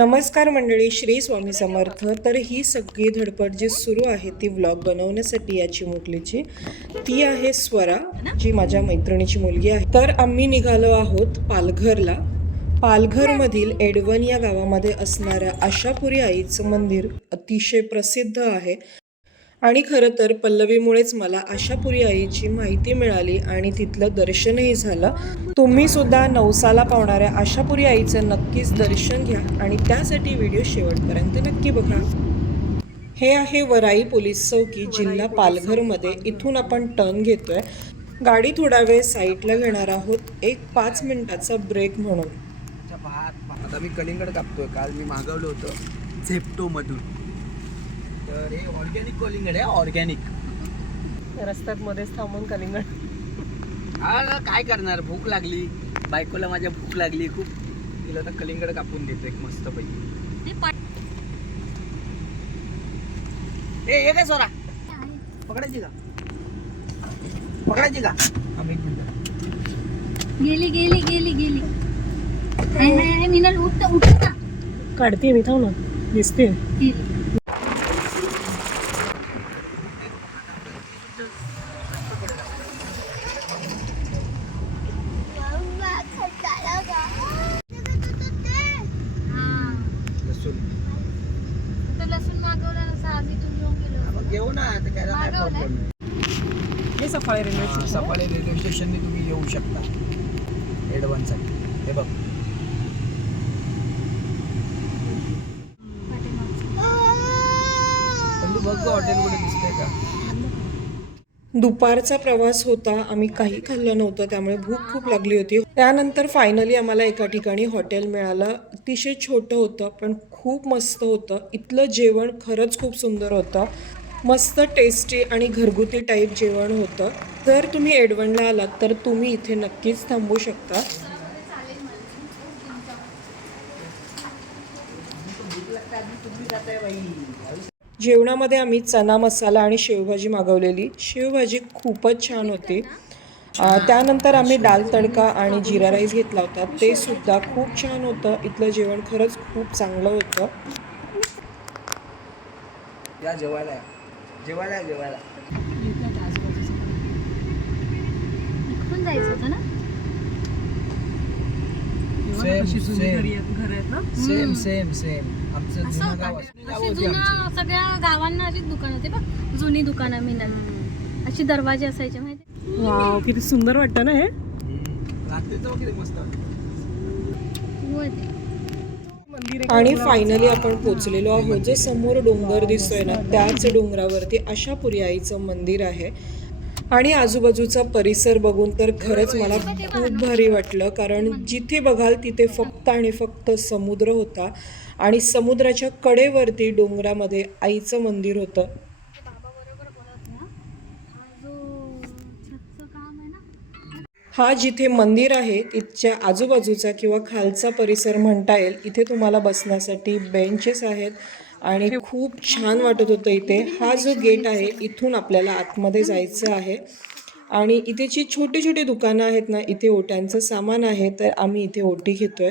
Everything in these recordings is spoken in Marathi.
नमस्कार मंडळी श्री स्वामी समर्थ. तर ही सगळी धडपड जी सुरू आहे ती व्लॉग बनवण्यासाठी याची मुकलीची ती आहे स्वरा जी माझ्या मैत्रिणीची मुलगी आहे. तर आम्ही निघालो आहोत पालघरला. पालघरमधील एडवन या गावामध्ये असणाऱ्या आशापुरी आईचं मंदिर अतिशय प्रसिद्ध आहे. आणि खरं तर पल्लवीमुळेच मला आशापुरी आईची माहिती मिळाली आणि तिथलं दर्शनही झालं. तुम्ही सुद्धा नवसाला पावणाऱ्या आशापुरी आईचं नक्कीच दर्शन घ्या आणि त्यासाठी व्हिडिओ शेवटपर्यंत नक्की बघा. हे आहे वराई पोलीस चौकी जिल्हा पालघरमध्ये. इथून आपण टर्न घेतोय. गाडी थोडा वेळ साईडला घेणार आहोत. एक पाच मिनिटाचा ब्रेक म्हणून. आता मी कलिंगड कापतोय. काल मी मागवलं होतं झेप्टो मधून तर हे ऑर्गॅनिक कलिंगड आहे ऑर्गॅनिक रस्त्यात मध्येच थांबून कलिंगड. हा काय करणार? भूक लागली. बायकोला माझ्या भूक लागली खूप. तिला तर कलिंगड कापून देतो एक मस्त पैकी ए हे काय सोरा? पकडायची का? पकडायची का? आम्ही एक मिनिट. गेली गेली गेली गेली. हाय, हाय, हाय, मिनल उठ उठ ना. काढते मी थांब ना. दिसते. गेली हा. लसूण आता लसूण मागवला ना सहा इथून घेऊन गेलो मग घेऊ ना आता काय काय मागवलंय. प्रॉब्लेम हे सफाळे रेल्वे हा, सफाळे रेल्वे स्टेशनने तुम्ही येऊ शकता. एडवान्ससाठी हे बघ. पण तू बघ हॉटेल कुठे दिसतंय का? दुपारचा प्रवास होता. आम्ही काही खाल्लं नव्हतं त्यामुळे भूक खूप लागली होती. त्यानंतर फायनली आम्हाला एका ठिकाणी हॉटेल मिळालं. अतिशय छोटं होतं पण खूप मस्त होतं. इथलं जेवण खरंच खूप सुंदर होतं. मस्त टेस्टी आणि घरगुती टाईप जेवण होतं. जर तुम्ही एडवणला आलात तर तुम्ही इथे नक्कीच थांबू शकता. जेवणामध्ये आम्ही चना मसाला आणि शेवभाजी मागवलेली. शेवभाजी खूपच छान होती. त्यानंतर आम्ही दाल तडका आणि जिरा राईस घेतला होता. ते सुद्धा खूप छान होतं. इथलं जेवण खरंच खूप चांगलं होतं. या जेवायला जेवायला या, जेवायला. इकडून जायचं होतं ना? Same same same same same आमचं असं जुनं गाव होतं. असं- गाव अशी. जुनं सगळ्या गावांना अशीच दुकान होते बघ. जुनी दुकानं मिनल अशी दरवाजे असायचे माहिती वाव किती सुंदर वाटतं ना हे? हम्म. रात्रीचं बघ किती मस्त. आणि फायनली आपण पोचलेलो आहोत. जे समोर डोंगर दिसतोय ना त्याच डोंगरावरती आशापुरी आईचं मंदिर आहे. आणि आजूबाजूचा परिसर बघून तर खरंच मला खूप भारी वाटलं कारण जिथे बघाल तिथे फक्त आणि फक्त समुद्र होता. आणि समुद्राच्या कडेवरती डोंगरामध्ये आईचं मंदिर होतं बाबा बरोबर बोलत ना हा जो छतचं काम आहे ना हा जिथे मंदिर आहे तिथच्या आजूबाजूचा किंवा खालचा परिसर म्हणता येईल इथे तुम्हाला बसण्यासाठी बेंचेस आहेत आणि खूप छान वाटत होतं इथे हा जो गेट आहे इथून आपल्याला आतमध्ये जायचं आहे आणि इथे जी छोटी छोटी दुकानं आहेत ना इथे ओट्यांचं सामान आहे तर आम्ही इथे ओटी घेतोय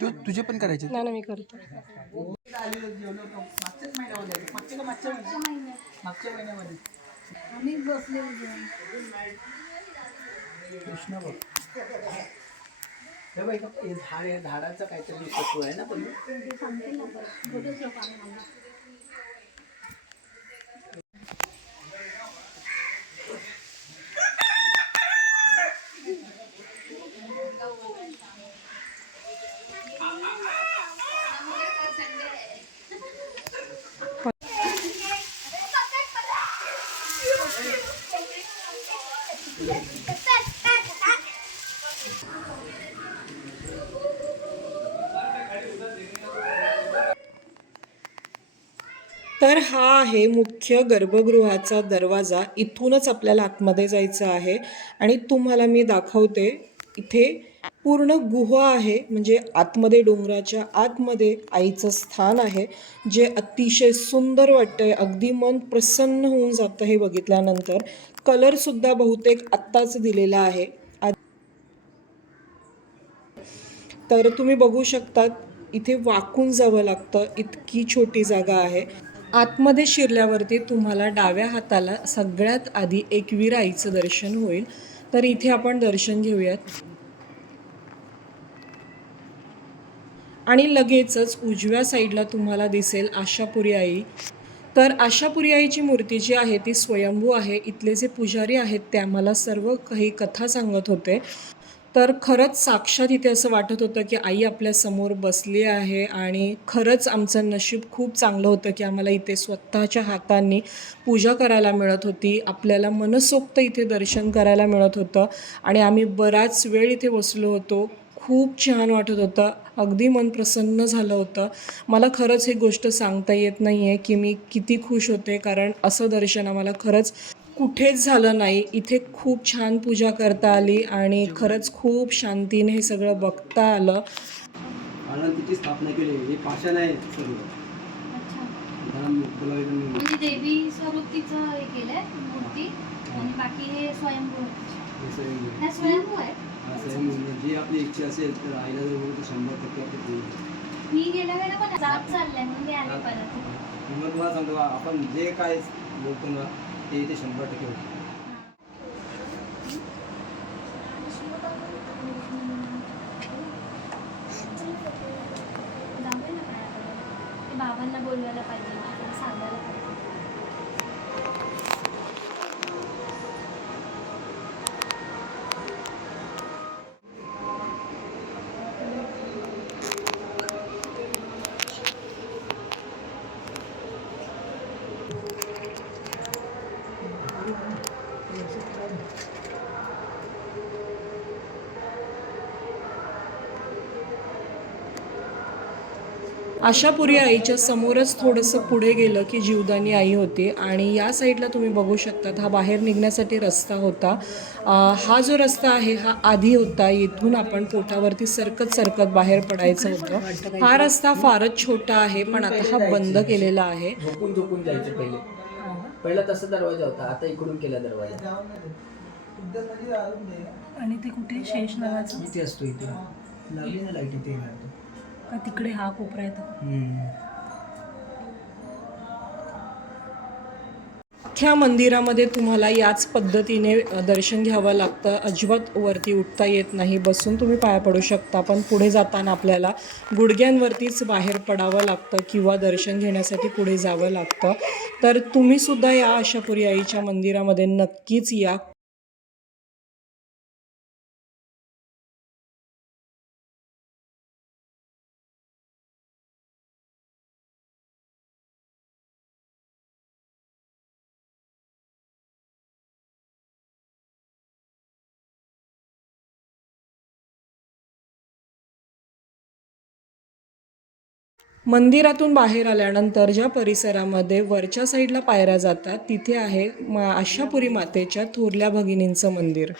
तू तुझे पण करायचे ना मी करतो. कृष्ण बघ. हे झाड आहे झाडाचं काहीतरी आहे ना पण ते सांगतील ना परत फोटोच लोक आम्हाला तर हा आहे मुख्य गर्भगृहाचा दरवाजा. इथूनच आपल्याला आतमध्ये जायचं आहे. आणि तुम्हाला मी दाखवते इथे पूर्ण गुहा आहे. म्हणजे आतमध्ये डोंगराच्या आतमध्ये आईचं स्थान आहे जे अतिशय सुंदर वाटतंय. अगदी मन प्रसन्न होऊन जातं हे बघितल्यानंतर. कलरसुद्धा बहुतेक आत्ताच दिलेला आहे. तर तुम्ही बघू शकतात इथे वाकून जावं लागतं. इतकी छोटी जागा आहे. आतमध्ये शिरल्यावरती तुम्हाला डाव्या हाताला सगळ्यात आधी एकवीर आईचं दर्शन होईल. तर इथे आपण दर्शन घेऊयात. आणि लगेचच उजव्या साईडला तुम्हाला दिसेल आशापुरी आई. तर आशापुरी आईची मूर्ती जी आहे ती स्वयंभू आहे. इथले जे पुजारी आहेत ते आम्हाला सर्व काही कथा सांगत होते. तर खरंच साक्षात इथे असं वाटत होतं की आई आपल्यासमोर बसली आहे आणि खरंच आमचं नशीब खूप चांगलं होतं की आम्हाला इथे स्वतःच्या हातांनी पूजा करायला मिळत होती आपल्याला मनसोक्त इथे दर्शन करायला मिळत होतं आणि आम्ही बराच वेळ इथे बसलो होतो. खूप छान वाटत होतं. अगदी मन प्रसन्न झालं होतं. मला खरंच ही गोष्ट सांगता येत नाही आहे की मी किती खुश होते कारण असं दर्शन आम्हाला खरंच कुठेच झालं नाही. इथे खूप छान पूजा करता आली आणि खरंच खूप शांतीने हे सगळं बघता आलं. अनंतीची स्थापना केली. हे पाषाण आहे सर्व. म्हणजे देवी स्वरूप तिचं हे केलंय मूर्ती आणि बाकी हे स्वयंभू. आहे. स्वयंभू. आहे. हा, म्हणजे जी आपली इच्छा असेल तर आईला जर बोलू तर शंभर टक्के आपली पूर्ण होते. मी गेल्या वेळेला पण जात चाललंय म्हणून मी आले परत. मग तुम्हाला सांगतो आपण जे काय बोलतो ना ते इथे शंभर टक्के होतं आशापुरी आईच्या समोरच थोडंसं पुढे गेलं की जीवदानी आई होती आणि या साईडला तुम्ही बघू शकतात हा बाहेर निघण्यासाठी रस्ता होता. हा जो रस्ता आहे हा आधी होता. इथून आपण पोटावरती सरकत सरकत बाहेर पडायचं होतं. हा रस्ता फारच छोटा आहे पण आता हा बंद केलेला आहे. झोपून झोपून जायचे पहिले. पहिला तसा दरवाजा होता आता इकडून केला दरवाजा. आणि ते कुठे? शेष नावाचं? इथे असतो इथे. लावली ना लाइट इथे. येणार का तिकडे हा कोपरा येतो? अख्ख्या मंदिरामध्ये तुम्हाला याच पद्धतीने दर्शन घ्यावं लागतं. अजिबात वरती उठता येत नाही. बसून तुम्ही पाया पडू शकता पण पुढे जाताना आपल्याला गुडघ्यांवरतीच बाहेर पडावं लागतं किंवा दर्शन घेण्यासाठी पुढे जावं लागतं. तर तुम्हीसुद्धा या आशापुरी आईच्या मंदिरामध्ये नक्कीच या मंदिरातून बाहेर आल्यानंतर ज्या परिसरामध्ये वरच्या साईडला पायऱ्या जातात तिथे आहे मा आशापुरी मातेच्या थोरल्या भगिनींचं मंदिर.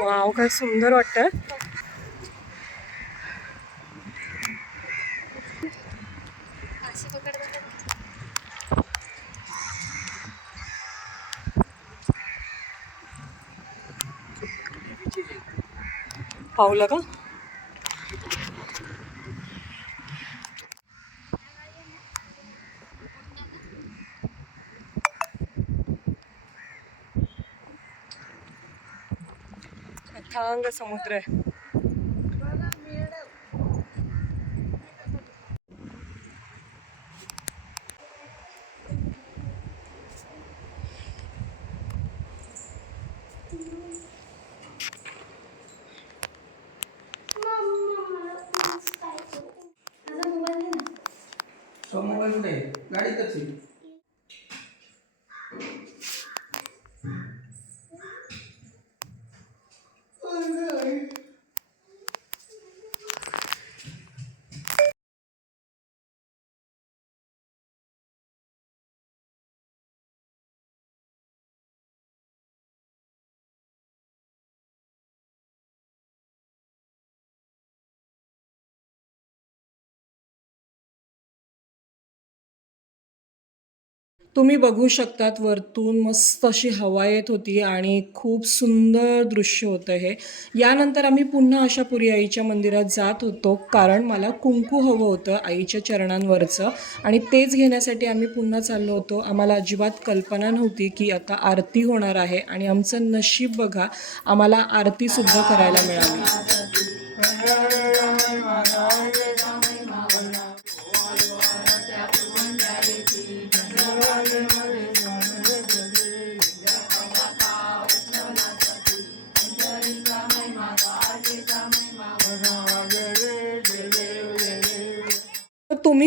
वाव काय सुंदर वाटतं पाहू का? थांग समुद्र आहे. तो मोबाईल कुठे आहे गाडीतच आहे. तुम्ही बघू शकतात वरतून मस्त अशी हवा येत होती आणि खूप सुंदर दृश्य होतं हे. यानंतर आम्ही पुन्हा आशापुरी आईच्या मंदिरात जात होतो कारण मला कुंकू हवं होतं आईच्या चरणांवरचं आणि तेच घेण्यासाठी आम्ही पुन्हा चाललो होतो. आम्हाला अजिबात कल्पना नव्हती की आता आरती होणार आहे आणि आमचं नशीब बघा आम्हाला आरतीसुद्धा करायला मिळाली.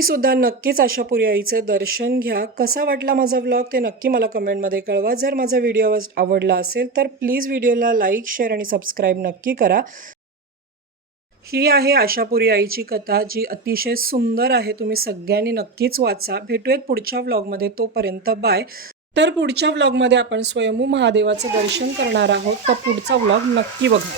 तुम्ही सुद्धा नक्कीच आशापुरी आईचं दर्शन घ्या. कसा वाटला माझा व्लॉग ते नक्की मला कमेंटमध्ये कळवा. जर माझा व्हिडिओ आवडला असेल तर प्लीज व्हिडिओला लाईक शेअर आणि सबस्क्राईब नक्की करा. ही आहे आशापुरी आईची कथा जी अतिशय सुंदर आहे. तुम्ही सगळ्यांनी नक्कीच वाचा. भेटूयात पुढच्या व्लॉगमध्ये तोपर्यंत बाय तर पुढच्या व्लॉगमध्ये आपण स्वयंभू महादेवाचं दर्शन करणार आहोत. तर पुढचा व्लॉग नक्की बघा.